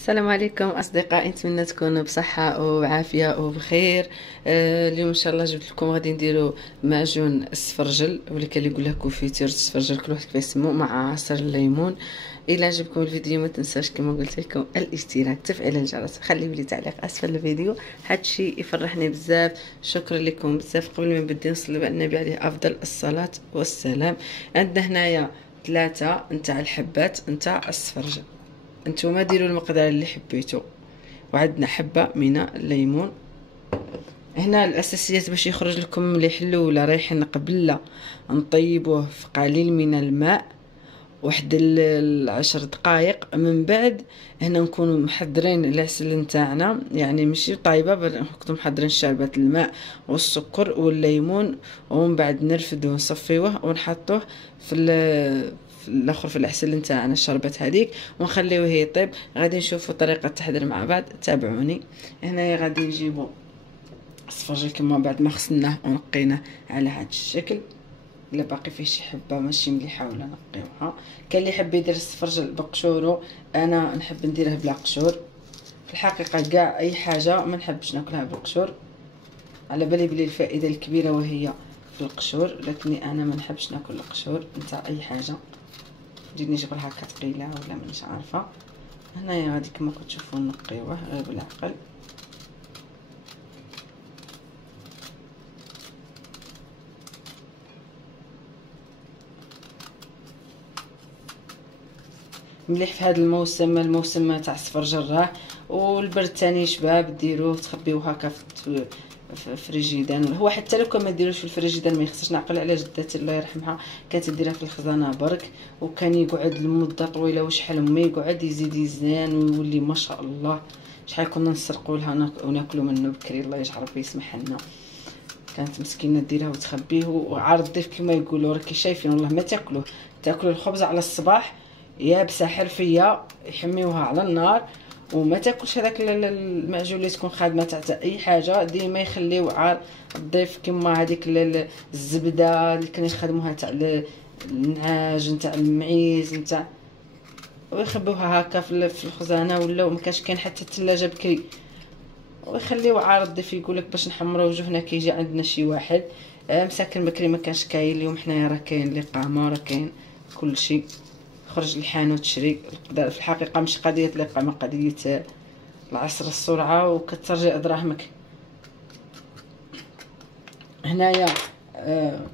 السلام عليكم اصدقائي، نتمنى تكونوا بصحه وعافيه وبخير. اليوم ان شاء الله جبت لكم غادي نديروا معجون السفرجل، ولا كان يقول لك كونفيتير السفرجل، كل واحد كيف يسموه، مع عصير الليمون. الى عجبكم الفيديو ما تنساوش كما قلت لكم الاشتراك، تفعيل الجرس، خليو لي تعليق اسفل الفيديو، هادشي يفرحني بزاف. شكرا لكم بزاف. قبل ما نبدا نصلي على النبي عليه افضل الصلاه والسلام. عندنا هنايا 3 نتاع الحبات نتاع السفرجل، انتوما ديروا المقدار اللي حبيتو. وعندنا حبه من الليمون. هنا الاساسيات باش يخرج لكم مليح الاولى ريحان قبل لا نطيبوه في قليل من الماء واحد 10 دقائق. من بعد هنا نكونوا محضرين العسل نتاعنا، يعني ماشي طايبه، نكونوا محضرين شربات الماء والسكر والليمون، ومن بعد نرفدوه ونصفيوه ونحطوه في الاخر في العسل نتاعنا الشربات هذيك، ونخليوه يطيب. غادي نشوفوا طريقه التحضير مع بعض، تابعوني. هنايا غادي نجيبوا السفرجل كما بعد ما غسلناه ونقيناه على هذا الشكل. الا باقي فيه شي حبه ماشي مليحه ولا نقيوها. كاين اللي يحب يدير السفرجل بقشورو، انا نحب نديره بلا قشور. في الحقيقه كاع اي حاجه ما نحبش ناكلها بالقشور، على بالي بلي الفائده الكبيره وهي في القشور، لكني انا ما نحبش ناكل القشور نتاع اي حاجه. نجي نجبر هكا ثقيله ولا مانيش عارفه. هنايا غادي كما كتشوفوا نقيوه غير بالعقل. مليح في هذا الموسم تاع السفرجل راه، والبرد تاني شباب ديروه تخبيوه هكا في فريجيدان. هو حتى لو كان ما ديروش في الفريجيدان ما يخصش. نعقل على جدتي الله يرحمها كانت ديرها في الخزانه برك، وكان يقعد لمده طويله، وشحال ما يقعد يزيد يزيان ويولي ما شاء الله. شحال كنا نسرقوا لها وناكلوا منه بكري، الله يجعل ربي يسمح لنا. كانت مسكينه ديرها وتخبيه وعارض الضيف كما يقولوا. راكي شايفين والله ما تاكلوا الخبز على الصباح يابسه حرفيه، يحميوها على النار. وما تاكلش هذاك المعجون اللي تكون خادمه تاع اي حاجه، ديما يخليو عار الضيف كما هذيك الزبده اللي كانوا يخدموها تاع النعاج نتاع المعيز نتاع، ويخبوها هكا في الخزانه، ولا ما كانش كاين حتى الثلاجه بكري، ويخليو عار الضيف. يقولك باش نحمروا وجهنا كي يجي عندنا شي واحد مساكن. بكري ما كانش كاين، اليوم حنايا راه كاين الاقامه، راه كاين كل شيء. خرج الحانوت تشري. في الحقيقه مش قضيه الاقامه، قضيه العصر السرعه وكترجع دراهمك. هنايا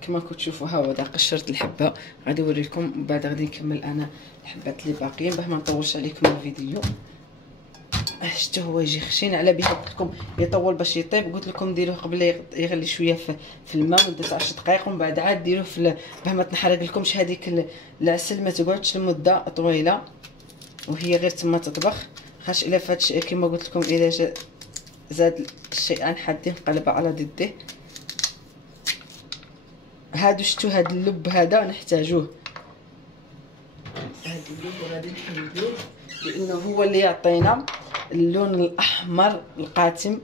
كما كتشوفوا ها هو قشرت الحبه. غادي نوريكم بعد، غادي نكمل انا الحبات اللي باقيين باه ما نطولش عليكم الفيديو. شتو هو يجي خشين، على به قلت لكم يطول باش يطيب. قلت لكم ديروه قبل يغلي شويه في الماء مده 10 دقائق، ومن بعد عاد ديروه باه ما تنحرق لكمش هذيك العسل، ما تقعدش لمده طويله وهي غير تما تطبخ. خاش الا فات كما قلت لكم اذا زاد الشيئان حادين قلب على ضده. هادو شتو هاد اللب هذا نحتاجوه، هاد اللب غادي نحمدوه لانه هو اللي يعطينا اللون الاحمر القاتم،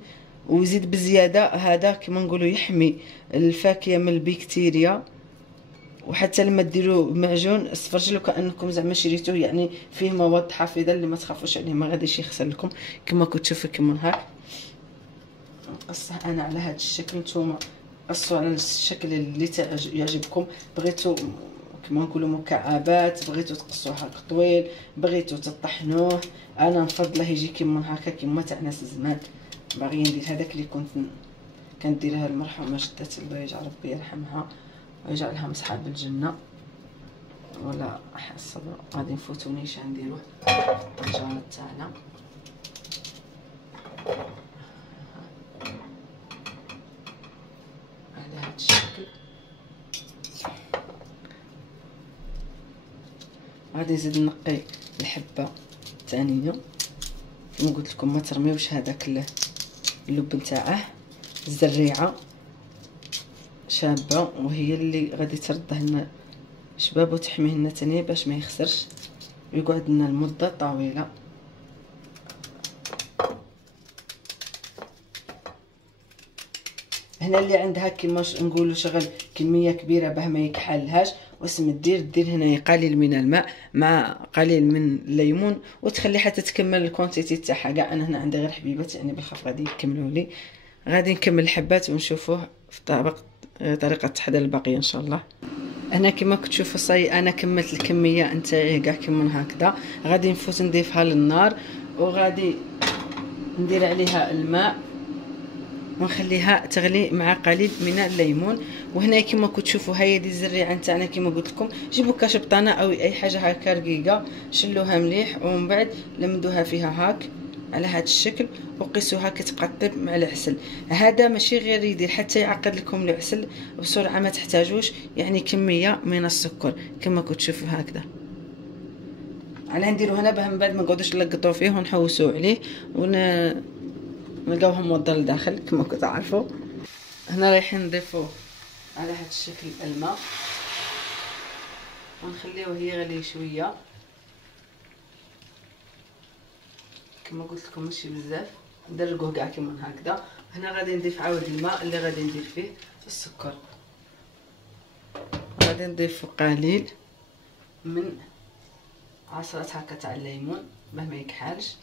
ويزيد بزياده هذا كما نقولوا يحمي الفاكهه من البكتيريا. وحتى لما ديروا معجون السفرجل كانكم زعما شريتوه، يعني فيه مواد حافظه اللي ما تخافوش عليه، ما غاديش يخسر لكم. كما كتشوفوا كما نهار نقصه انا على هذا الشكل، نتوما قصوا على الشكل اللي يعجبكم. بغيتوا كما نقولوا مكعبات، بغيتوا تقصوه هكا طويل، بغيتوا تطحنوه. انا نفضله يجي كيما هكا كيما تاع ناس زمان. باغي ندير هذاك اللي كنديرها المرحومه جدتي الله يجعل ربي يرحمها ويجعلها مسحه بالجنه. ولا الصبر غادي نفوتو نيش نديروه الطنجره تاعنا على هذا الشكل. غادي نزيد نقي الحبه الثانيه كما قلت لكم، ما ترميوش هذاك اللب نتاعه. الزريعه شابه وهي اللي غادي ترده لنا شباب وتحميه لنا ثاني باش ما يخسرش ويقعد لنا لمده طويله. هنا اللي عندها كيما نقولوا شغل كميه كبيره باه ما يكحلهاش واش ما دير هنايا قليل من الماء مع قليل من الليمون، وتخلي حتى تكمل الكونتيتي تاعها كاع. انا هنا عندي غير حبيبات يعني بالخف غادي يكملوا لي. غادي نكمل الحبات ونشوفوه في طبق طريقه التحضير الباقيه ان شاء الله. انا كما كتشوفوا صاي انا كملت الكميه نتاعي كاع كيما هكذا. غادي نفوت نضيفها للنار وغادي ندير عليها الماء ونخليها تغلي مع قليل من الليمون. وهنا كما كتشوفوا هي دي الزريعه نتاعنا كما قلت لكم. جيبوا كاش بطانه او اي حاجه هكا رقيقه، شلوها مليح ومن بعد لمدوها فيها هاك على هذا الشكل وقيسوها كتقطب مع العسل. هذا ماشي غير يدير حتى يعقد لكم العسل بسرعه، ما تحتاجوش يعني كميه من السكر كما كتشوفوا هكذا. انا نديرو هنا باه من بعد ما نقعدوش نلقطو فيه ونحوسو عليه نلقاوه موضر لداخل كما كتعرفوا. هنا رايحين نضيفو على هذا الشكل الماء ونخليوه يغلي شويه كما قلت لكم ماشي بزاف، ندرجوه كاع كيما هكذا. هنا غادي نضيف عاود الماء اللي غادي ندير فيه السكر. غادي نضيف قليل من عصرة هكا تاع الليمون باه ما يكحالش.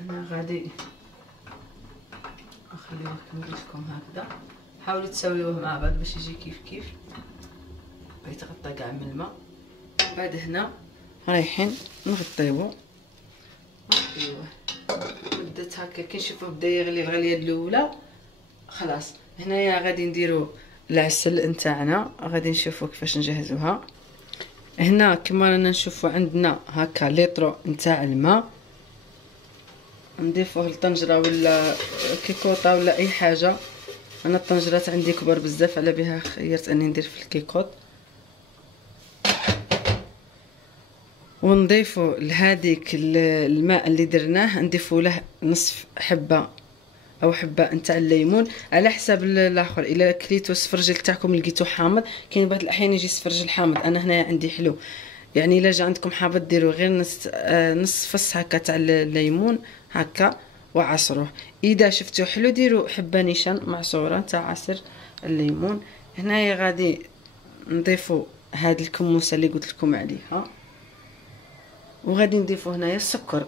انا غادي نخليوه كما قلت لكم هكذا. حاولوا تساويوه مع بعض باش يجي كيف كيف ويتغطى كاع من الماء. بعد هنا رايحين نغطيوه مدة هكا كي نشوفوه بدا يغلي الغليه الاولى خلاص. هنايا غادي نديرو العسل نتاعنا، غادي نشوفو كيفاش نجهزوها. هنا كما رانا نشوفو عندنا هكا لتر نتاع الماء، نضيفوه لطنجره ولا كيكوطه ولا اي حاجه. انا الطنجرات عندي كبر بزاف على بها خيرت اني ندير في الكيكوط. ونضيفو لهذيك الماء اللي درناه نضيفو له نصف حبه او حبه نتاع الليمون على حساب الاخر. الا كليتو السفرجل تاعكم لقيتو حامض، كاين بعض الاحيان يجي السفرجل حامض، انا هنا عندي حلو. يعني الا جا عندكم حامض ديروا غير نص فص هكا تاع الليمون هكا وعصروه. اذا شفتو حلو ديروا حبه نيشان معصوره تاع عصير الليمون. هنايا غادي نضيفوا هاد الكموسه اللي قلت لكم عليها، وغادي نضيفوا هنايا السكر.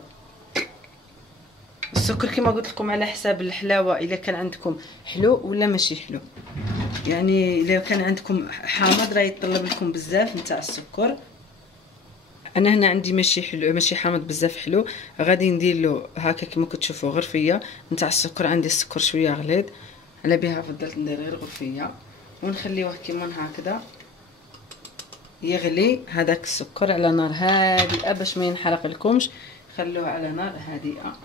السكر كما قلت لكم على حساب الحلاوه، الا كان عندكم حلو ولا ماشي حلو. يعني الا كان عندكم حامض راه يطلب لكم بزاف نتاع السكر. انا هنا عندي ماشي حلو ماشي حامض بزاف حلو، غادي ندير له هكا كما كتشوفوا غرفيه نتاع السكر. عندي السكر شويه غليظ على بها فضلت ندير غير غرفيه ونخليوه كيما هكذا يغلي هذاك السكر على نار هادئه باش ما ينحرق لكمش. خلوه على نار هادئه.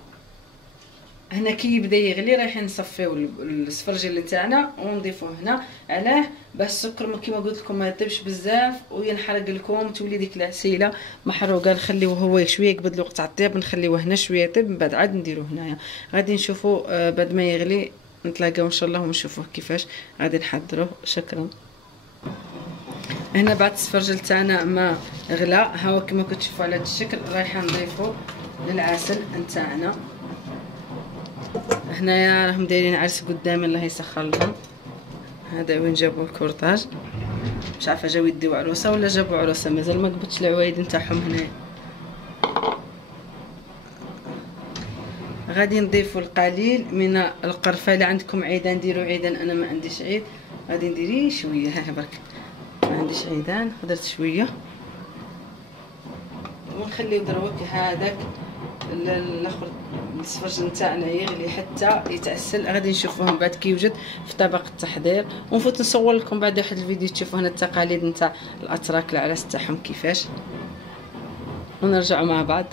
هنا كي يبدا يغلي رايحين نصفيو السفرجل نتاعنا ونضيفوه هنا. علاه؟ باش السكر كيما قلت لكم ما يطيبش بزاف وينحرق لكم تولي ديك العسيله محروقه. نخليوه هو شويه يقبض الوقت على الطياب، نخليوه هنا شويه يطيب من بعد عاد نديروه هنايا. غادي نشوفوا بعد ما يغلي نتلاقاو ان شاء الله ونشوفوه كيفاش غادي نحضروه. شكرا. هنا بعد السفرجل تاعنا ما غلا هاو كما كتشوفوا على هذا الشكل، رايحه نضيفو للعسل نتاعنا. هنايا راهم دايرين عرس قدامي الله يسخر لهم. هذا وين جابوا الكورطاج، مش عارفه جاو يديو عروسه ولا جابوا عروسه، مازال ما قبضتش العوايد نتاعهم. هنايا غادي نضيفوا القليل من القرفه. اللي عندكم عيدان ديروا عيدان، انا ما عنديش عيد غادي ندير شويه. ها برك ما عنديش عيدان درت شويه. ونخليو دروك هذاك الاخر السفرج نتاعنا يغلي حتى يتعسل. غادي نشوفوه من بعد كي يوجد في طبق التحضير، ونفوت نصور لكم بعد واحد الفيديو تشوفوا هنا التقاليد نتاع الاتراك العراس تاعهم كيفاش، ونرجعوا مع بعض.